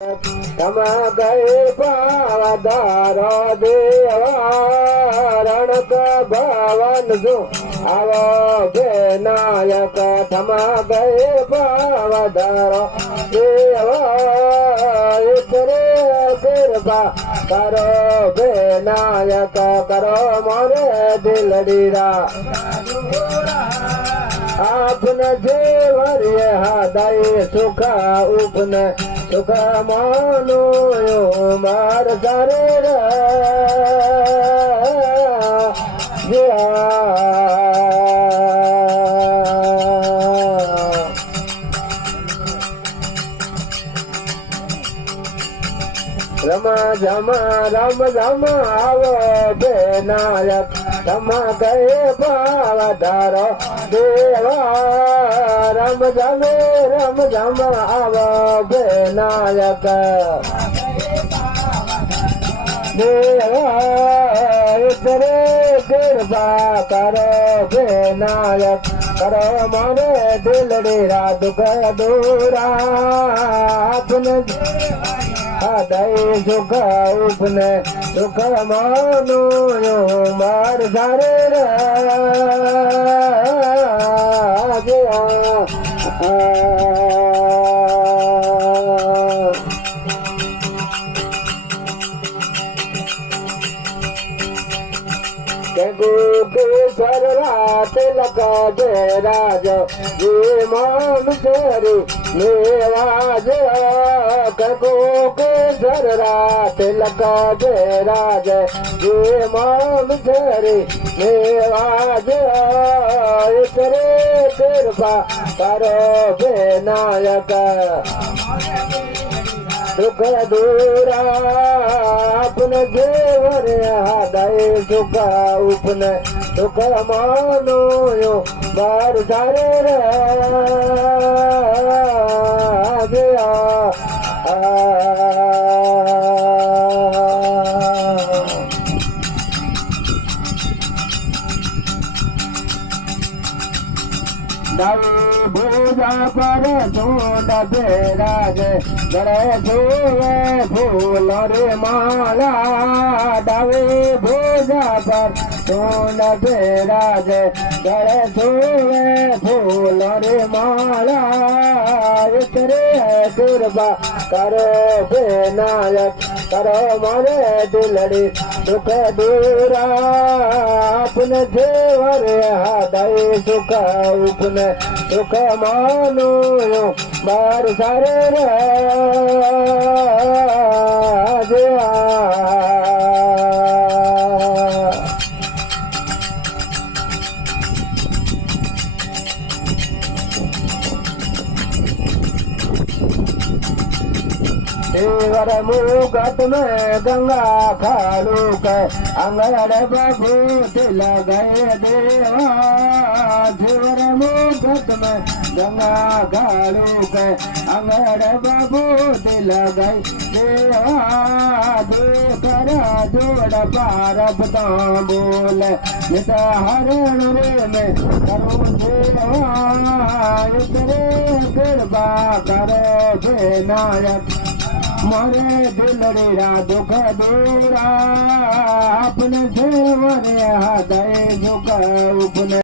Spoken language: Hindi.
तम गए पावदारो देवा रणक भवन जो आवो विनायक तम गए पावदारो देवा ईश्वरे कृपा करो विनायक करो मोरे दिलडीरा आपने जेवर हृदय सुख उपने सुख मानो यो मार सारे रम झम आवो विनायक तम गए पावदारो देवा रम झम आवो विनायक देवा ईश्वरे कृपा करो विनायक करो मारे दिलडीरा दुख दूरा अपने हृदय सुख उपने सुख मानो यो मार सारे केसर रात लगा दे राज ये मान तेरी मेवाज कगो केसर रात लगा दे राज ये मान तेरी मेवाज तेरे कृपा करो विनायक सुख दूरा अपने देवर हृदय सुख उपने सुख मानो यो बार सारे भूजा पर सूंड बेराज गड़े धोवे फूल रे माला डावे भूजा पर सूंड बेराज गड़े धोवे फूल रे माला ईश्वरे कृपा करो विनायक करो मारे दिलड़ी सुख दूरा अपने जेवर हृदय सुख उपने सुख मानो यो बार सारे देवर मुगट में गंगा खालू के अंगड़ बाबू दिल गए देवा देवर मुगट में गंगा खालू के अंगड़ बाबू दिल गए देवा देकर जोड़ पारब बोल नित हरण रे में करो देवा ईश्वरे कृपा करो विनायक मारे दिलडीरा दुख दूरा अपने देवर हृदय सुख उपने